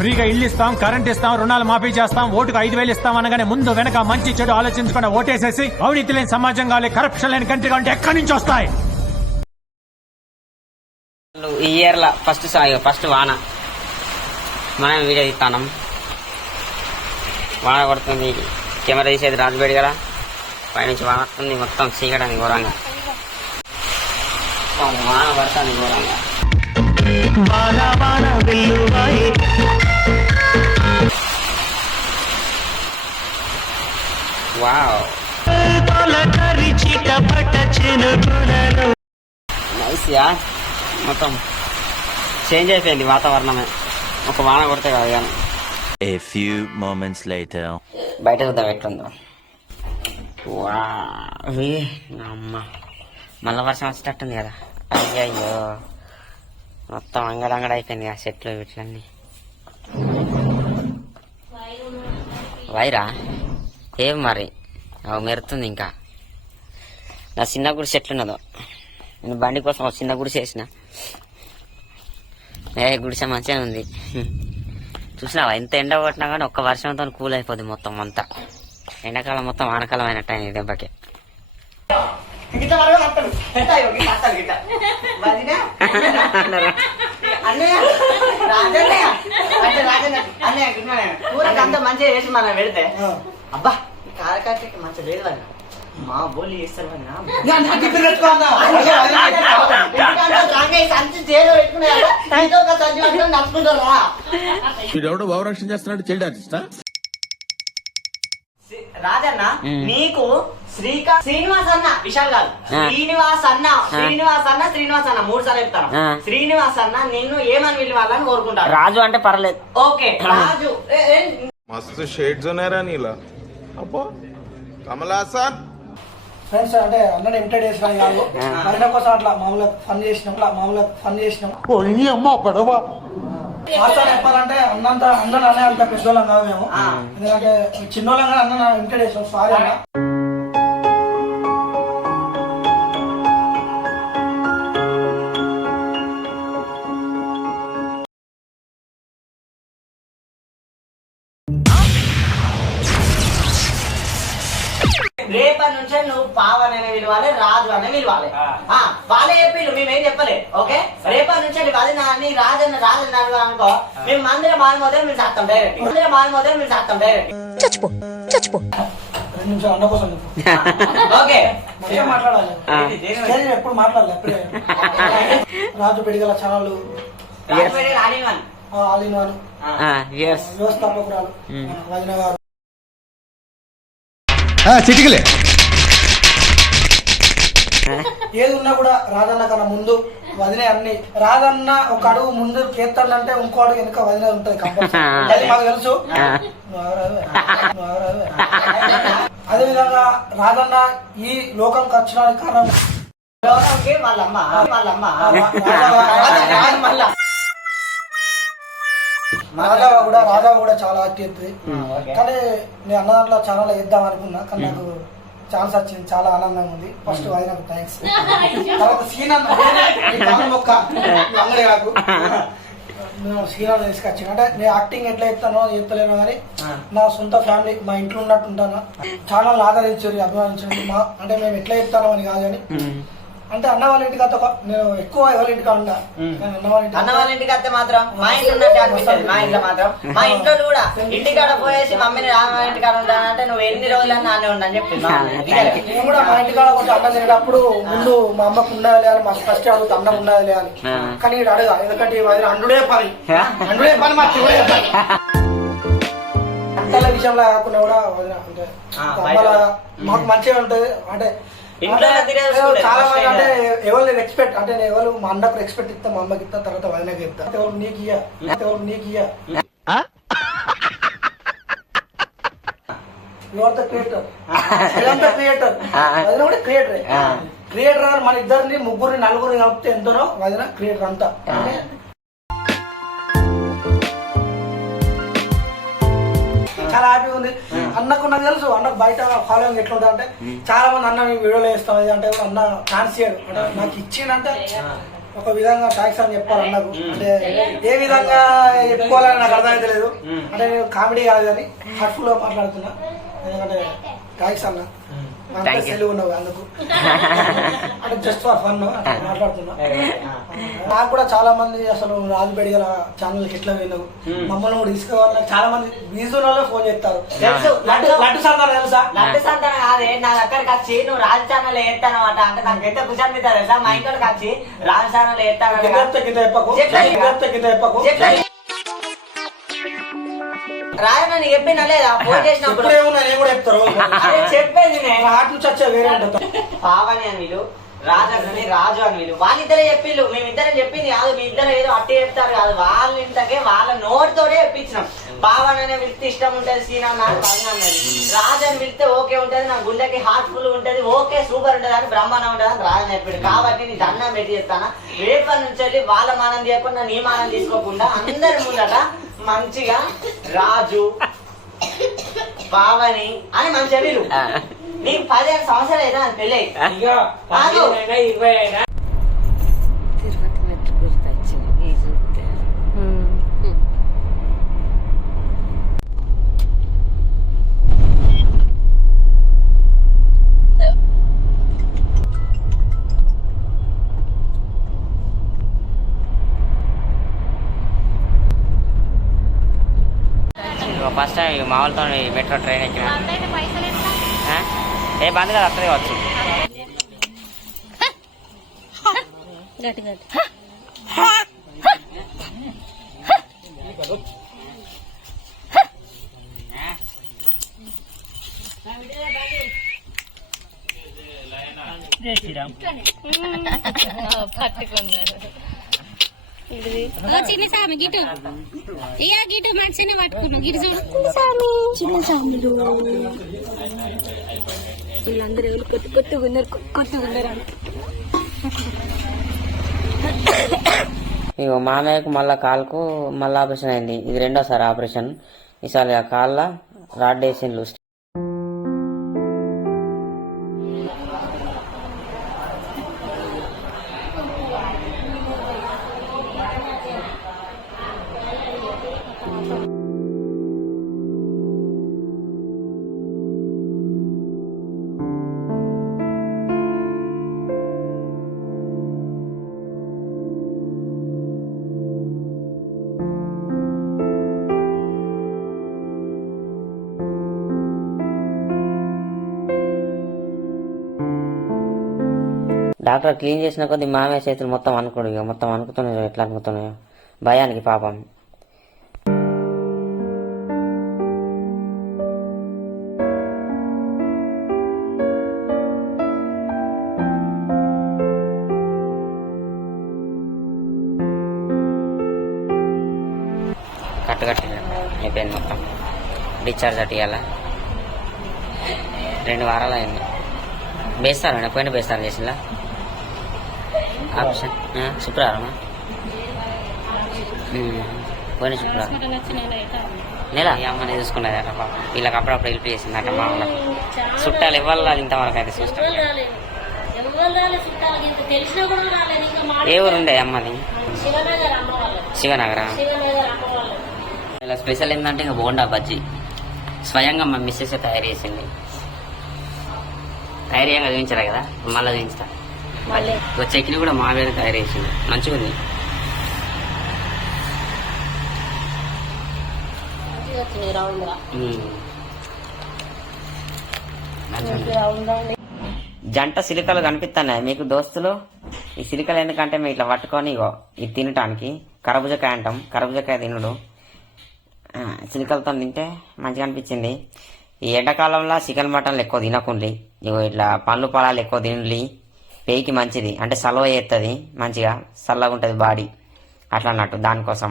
ఫ్రీగా ఇల్లు ఇస్తాం కరెంట్ ఇస్తాం రుణాలు మాఫీ చేస్తాం ఓటుకు ఐదు వేలు ఇస్తాం అనగానే ముందు వెనక మంచి చెడు ఆలోచించకుండా ఓటేసేసి అవినీతి లేని సమాజం కావాలి కరప్షన్ లేని కంట్రీ కావాలి ఎక్కడి నుంచి వస్తాయి? ఈ ఇయర్ లా ఫస్ట్ సాగు ఫస్ట్ వాన. మనం వీడియో తీస్తాం వాన కొడుతుంది కెమెరా తీసేది రాజుబేడి కదా. పైనుంచి వాన వస్తుంది మొత్తం చీకడానికి ఘోరంగా. వాన పడుతుంది ఘోరంగా. వావ్. నైస్ యా మొత్తం చేంజ్ అయిపోయింది వాతావరణమే. ఒక వాన కొడితే కాదు కానీ. A few moments later. బయట చూద్దాం ఎట్లుందో. వా వీ, అమ్మ. మళ్ళా వర్షం వచ్చేటట్టుంది కదా. అయ్యయ్యో. మొత్తం అంగడంగడ అయిపోయింది ఆ చెట్లు వీటిలన్నీ. వైరా? ఏం మరి? అవి మెరుతుంది ఇంకా. నా చిన్న గుడి చెట్లు ఉన్నదో. నేను బండి కోసం ఒక చిన్న గుడి చేసిన. ఏ గుడిసె మంచిగానే ఉంది. చూసినావా? ఎంత ఎండ కొట్టినా కానీ ఒక్క వర్షంతో కూల్ అయిపోద్ది మొత్తం అంతా. ఎండాకాలం మొత్తం వానకాలం అయినట్టు అయింది దెబ్బకి. అంత మంచిగా చేసి మనం పెడితే అబ్బా ఈ కారకాకి మంచిగా లేదు వాళ్ళు మా బోలి చేస్తారు నడుచుకుంటారా వీడెవడో భావరక్షణ చేస్తున్నాడు చైల్డ్ ఆర్టిస్టా రాజన్న నీకు శ్రీకా శ్రీనివాస్ అన్న విశాల్ కాదు శ్రీనివాస్ అన్న శ్రీనివాస్ అన్న శ్రీనివాస్ అన్న మూడు సార్లు చెప్తాను. శ్రీనివాస్ అన్న నిన్ను ఏమని పిలవాలని కోరుకుంటాను రాజు అంటే పర్లేదు. ఓకే రాజు మస్తు షేడ్స్ ఉన్నారా నీలా. అబ్బో కమలాసన్ ఫ్రెండ్స్ అంటే అందరూ ఎంటర్ చేసిన కాదు. మరికొకసారి అట్లా మామూలుగా ఫన్ చేసినాం అట్లా మామూలుగా ఫన్ చేసినాం అమ్మ పడవా. వాస్తవం చెప్పాలంటే అన్నంత అన్న అనే అంత పెద్దోళ్ళం కాదు మేము. ఎందుకంటే చిన్నోళ్ళం కానీ అన్న చేసినాం సారీ అన్న. రేపటి నుంచి నువ్వు పావన్ అనే పిలవాలి రాజు అనే పిలవాలి ఆ, వాళ్ళే చెప్పిళ్ళు మేమేం చెప్పలే ఓకే? రేపటి నుంచి నువ్వు అది నా నీ రాజన్న రాజన్న అన్నావు అనుకో మేము మందిరం మొదలు మీరు చేస్తాం డైరెక్ట్ మందిరం మొదలు మీరు చేస్తాం డైరెక్ట్ అన్న. స్టేజ్ మీద ఎప్పుడు మాట్లాడాలి ఎప్పుడే రాజు పెడిగల ఛానల్ వ్యవస్థాపకురాలు వదిన గారు. చిటికలే. ఏది ఉన్నా కూడా రాజన్న కన్నా ముందు వదిలే అన్ని. రాజన్న ఒక అడుగు ముందు కేస్తాడంటే ఇంకో అడుగు వెనుక వదిలే ఉంటది కంపల్సరీ. అది మాకు తెలుసు? అదే విధంగా రాజన్న ఈ లోకంకి వచ్చినానికి కారణం. వాళ్ళమ్మ వాళ్ళమ్మ. రాజా కూడా రాజా కూడా చాలా యాక్ట్ చేస్తుంది కానీ నేను అన్న దాంట్లో ఛానల్ వేద్దాం అనుకున్నా కానీ నాకు ఛాన్స్ వచ్చింది చాలా ఆనందంగా ఉంది. ఫస్ట్ వదినకు థ్యాంక్స్ తర్వాత సీన్ అన్న మొక్క. అంగడి కాకు. నేను సీన్ అన్న తీసుకొచ్చిన. అంటే నేను యాక్టింగ్ ఎట్లా చెప్తానో చెప్తలేను కానీ నా సొంత ఫ్యామిలీ మా ఇంట్లో ఉన్నట్టు ఉంటాను. ఛానల్ ఆదరించారు అభిమానించండి మా అంటే మేము ఎట్లా చెప్తానో అని కాదు కానీ అంటే అన్న వాళ్ళ ఇంటికి అంత ఒక- నేను ఎక్కువ ఎవరి ఇంటికి ఉండా అన్న వాళ్ళ ఇంటికి వస్తే మాత్రం మా ఇంట్లో ఉన్నట్టు అనిపిస్తుంది మా ఇంట్లో మాత్రం. మా ఇంట్లో కూడా ఇంటికాడ పోయేసి మమ్మీని రామ ఇంటికాడ ఉంటానంటే నువ్వు ఎన్ని రోజులన్నా నానే ఉండని. ఇదే. నేను కూడా మా ఇంటికాడ కొంచెం అన్నం తినేటప్పుడు ముందు మా అమ్మకు ఉండాలి అని మా ఫస్ట్ అడుగుతా అన్నం ఉండాలి అని. కానీ ఇక్కడ అడగా ఎందుకంటే అండుడే పని. అండుడే పని మా చివరే పని. వంటల విషయంలో కాకుండా కూడా అంటే మాకు మంచిగా ఉంటది. అంటే చాలా మంది అంటే. ఎవరు ఎక్స్పెక్ట్ అంటే నేను ఎవరు మా అన్నకు ఎక్స్పెక్ట్ ఇస్తా మా అమ్మకి ఇస్తా తర్వాత వదినకి ఇస్తా ఎవరు నీకు ఇయ్య? ఎవరు నీకు ఇయ్య? You're the creator the creator వదిన కూడా క్రియేటర్ క్రియేటర్ అని మన ఇద్దరిని ముగ్గురిని నలుగురిని కలిపితే ఎంతనో వదిన క్రియేటర్ అంతా. అంటే చాలా హ్యాపీగా ఉంది. అన్నకు నాకు తెలుసు. అన్నకు బయట ఫాలోయింగ్ ఎట్లుంటా అంటే చాలా మంది అన్న మీ వీడియోలో వేస్తాం. ఇది అంటే అన్న ఛాన్స్ చేయడు అంటే నాకు ఇచ్చిందంటే ఒక విధంగా థ్యాంక్స్ అని చెప్పాలి అన్నకు. అంటే ఏ విధంగా చెప్పుకోవాలని నాకు అర్థమైతే లేదు. అంటే నేను కామెడీ కాదు కానీ హర్ట్ఫుల్గా మాట్లాడుతున్నా. ఎందుకంటే థ్యాంక్స్ అన్న. అంటే జస్ట్ ఫర్ ఫన్ మాట్లాడుతున్నా. నాకు కూడా చాలా మంది అసలు రాజు బెడిగల ఛానల్కి ఎట్లా విన్నావు మమ్మల్ని కూడా తీసుకోవాలి చాలా మంది బిజీ వాళ్ళే ఫోన్ చేస్తారు. తెలుసు. లడ్డు సార్ తెలుసా? లడ్డు సంతాన కాదే నా దగ్గరకు వచ్చి నువ్వు రాజు ఛానల్ వేస్తానమాట అంటే. నాకు ఎంత కుషాన్ మీద తెలుసా మా ఇంట్లోకి వచ్చి రాజు ఛానల్ వేస్తాను కింద కింద చెప్పకు కింద చెప్పకు రాజన్న నీకు చెప్పినా లేదా? ఫోన్ చేసినప్పుడు. ఇప్పుడు ఏమున్నా నేను కూడా చెప్తారు అదే చెప్పేది నేను. హార్ట్ నుంచి వచ్చే వేరే ఉంటుంది పావని అని వీళ్ళు రాజని రాజు అని వీళ్ళు. వాళ్ళిద్దరే చెప్పిళ్ళు. మేమిద్దరం చెప్పింది కాదు మీ ఇద్దరు ఏదో అట్టే చెప్తారు కాదు. వాళ్ళ ఇంతకే వాళ్ళ నోటితోనే చెప్పించినాం. పావన్ అనే పిలిస్తే ఇష్టం ఉంటది సీనా నాకు అన్నది. రాజు అని పిలిస్తే ఓకే ఉంటది నా గుండెకి హార్ట్ఫుల్ ఉంటది ఓకే సూపర్ ఉంటది అని బ్రహ్మాండం ఉంటది అని రాజు చెప్పాడు. కాబట్టి నీ దండం పెట్టి చెప్తాను? రేపటి నుంచి వెళ్ళి వాళ్ళ మానం చేయకుండా నీ మానం తీసుకోకుండా అందరి ముందట మంచిగా రాజు పావని అని మంచిగా. నీకు పదిహేను సంవత్సరాలు అయితే అని పెళ్ళి కాదు. తిరుపతి మెట్టు గుర్తొచ్చింది ఈ చూస్తే ఫస్ట్ టైం మా వాళ్ళతో మెట్రో ట్రైన్ ఎక్కిన? ఏ బంద్ కదా వస్తుంది కావచ్చు. చిన్న సామి గిటు. ఇక గిటు మంచిని పట్టుకున్నాం గిటు చూడు. సామి. చిన్న సామిలు వీళ్ళందరూ ఎవరు? కొత్త కొత్తగా ఉన్నారు కొత్తగా ఉన్నారు ఇగో మామయ్యకు మళ్ళా కాలుకు మళ్ళీ ఆపరేషన్ అయింది. ఇది రెండోసారి ఆపరేషన్. ఈసారి ఆ కాళ్ళ రాడ్ వేసిండ్లు. డాక్టర్ క్లీన్ చేసిన కొద్ది మామయ్య చేతులు మొత్తం అనుకోడు ఇక. మొత్తం అనుకుతున్నాయో ఎట్లా అనుకుతున్నాయో భయానికి పాపం. కట్టు అయిపోయింది మొత్తం. డిశ్చార్జ్ అట్టియాల రెండు వారాలు అయింది. బేస్తారా? పోయిన బేస్తారం చేసిందా? ఆప్షన్ ఉమ్, పోయిన శుక్రవారం నెల అమ్మని చూసుకున్నది అట పాపం వీళ్ళకి అప్పుడప్పుడు హెల్ప్ చేసిందట మా వాళ్ళకి చుట్టాలు ఇవ్వాలి అది ఇంతవరకు అయితే చూస్తాం ఏ ఊరు ఉండే అమ్మది శివనగర్ ఇలా స్పెషల్ ఏంటంటే ఇంకా బోండా బజ్జీ స్వయంగా మా మిస్సెస్ తయారు చేసింది తయారు చేయంగా చూపించారు కదా మళ్ళీ చూపించా మళ్ళీ చట్నీ కూడా మా వేరే తయారు చేసింది మంచిగా ఉంది. జంట సిలికలు కనిపిస్తున్నాయి మీకు దోస్తులు? ఈ సిలికలు ఎందుకంటే మేము ఇట్లా పట్టుకొని ఇగో ఇది తినటానికి కరబుజకాయ అంటాం. కరబుజకాయ తినుడు. ఆ, చిలుకలతో తింటే మంచిగా అనిపించింది. ఈ ఎండాకాలంలో చికెన్ మటన్లు ఎక్కువ తినకుండి ఇగో ఇట్లా పండ్లు పొలాలు ఎక్కువ తినలి పేయికి మంచిది. అంటే సలవ చేస్తుంది మంచిగా చల్లగా ఉంటుంది బాడీ. అట్లా అన్నట్టు దానికోసం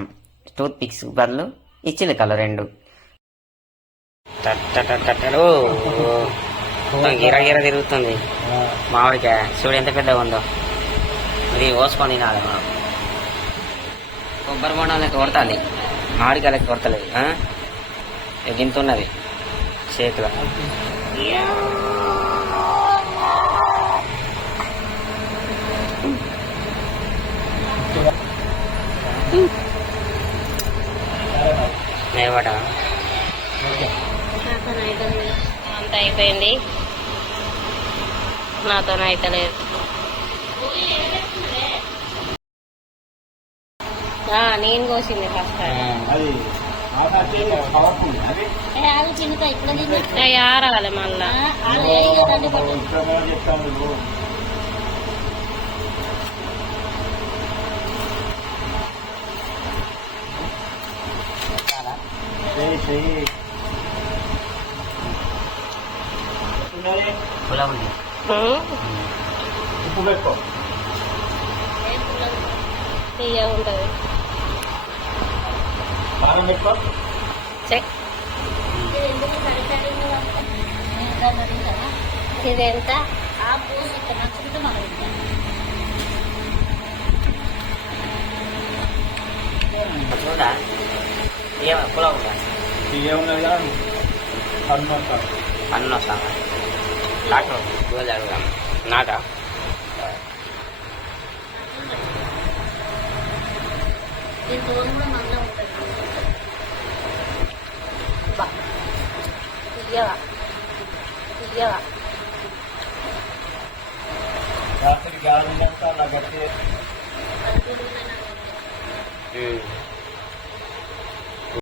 టూత్ పిక్స్ బదులు ఇచ్చింది కలర్ రెండు. టట్టటట్టటలు. గిర గిర తిరుగుతుంది. మామిడికాయ చూడు ఎంత పెద్దగా ఉందో. ఇది కోసుకొని తినాలి మనం. కొబ్బరి బొండాలకి కొడతాలి. మామిడికాయలకి కొడతలేదు ఎగింతున్నది గింత ఉన్నది? చేతిలో. అంత అయిపోయింది. నాతో అయితలేదు. నేను కోసింది ఫస్ట్ ఆరాలి మళ్ళా. పులావ్ ఉంది తీయ ఉంటది చెక్ ఇదెంత ఉందా ఏ పులావ్ ఉందా? అన్న వస్తాను నాకు రోజు అడుగుదాం. నాకా? తీయవా తీయవా ఉమ్.